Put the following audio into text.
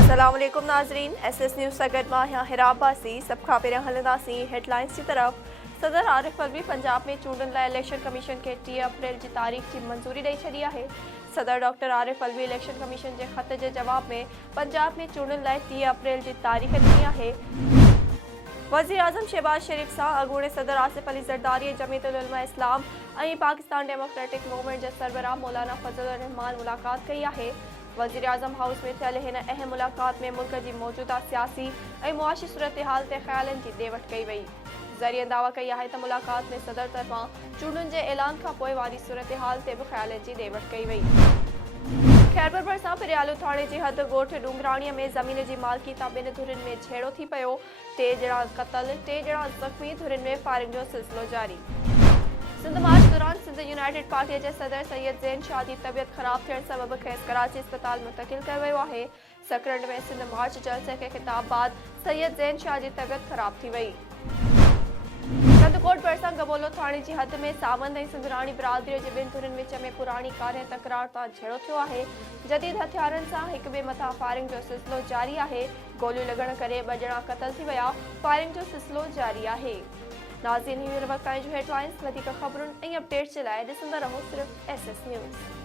अस्सलामुअलैकुम नाजरीन, SS news Sagat मां हिराबासी सब खां पहिरियों हलंदासीं हेडलाइंस की तरफ। सदर आरिफ अलवी पंजाब में चूंडनि लाइ इलेक्शन कमीशन के 3 अप्रैल की तारीख़ की मंजूरी ॾेई छॾी आहे। सदर doctor Arif Alvi election commission के ख़त के जवाब में पंजाब में चूंडनि लाइ 3 अप्रैल की तारीख़ ॾिनी आहे। वज़ीर आज़म शहबाज शरीफ सां अॻूणे सदर आसिफ अली ज़रदारी, जमीयत उलमा इस्लाम ऐं पाकिस्तान डेमोक्रेटिक मूवमेंट के सरबराह मौलाना फजल रहमान मुलाक़ात कई आहे। वज़ीर आज़म हाउस में थियल हिन अहम मुलाक़ात में मुल्क की मौजूदा सियासी और मुआशी सूरत हाल ते ख़्यालनि की ॾे वठि कई वई। ज़रिए दावा कई है तो मुलाक़ात में सदर तरफा चूंडनि के ऐलान का पोइ वारी सूरत हाल ते भी ख़्यालनि की ॾे वठि कई वई। खैबर भरिसां पिरियालू थाणे जी हद ॻोठ डूंगराणीअ में ज़मीन की मालिकी तां ॿिनि धुरियुनि में छेड़ो थी पियो। 3 ॼणा क़तल, 3 ॼणा ज़ख़्मी, धुरियुनि में फायरिंग जो सिलसिलो जारी। सिंध मार्च दौरान सिंध यूनाइटेड पार्टी के सदर सैयद ज़ैन शाह की तबियत ख़राब थियण सबब खेसि कराची अस्पताल मुंतकिल कयो वियो आहे। सकरंड में सिंध मार्च जलसे के खिताब बाद सैयद ज़ैन शाह की तबियत ख़राब थी वई। कंदकोट भरिसां गबोलो थाणे की हद में सावंद और सिंधराणी बिरादरी के 2 धुरियुनि विच में पुरानी कार्य तकरार तां झेड़ो थियो आहे। जदीद हथियारनि सां हिक ॿिए मथां फायरिंग जो सिलसिलो जारी आहे। गोलियूं लॻण करे 2 ॼणा क़तल थी विया। फायरिंग जो सिलसिलो जारी आहे। नाज़रीन, हींअर वक़्त जो हेडलाइंस, वधीक ख़बरुनि ऐं अपडेट्स के लिए ॾिसंदा रहो सिर्फ़ SS न्यूज़।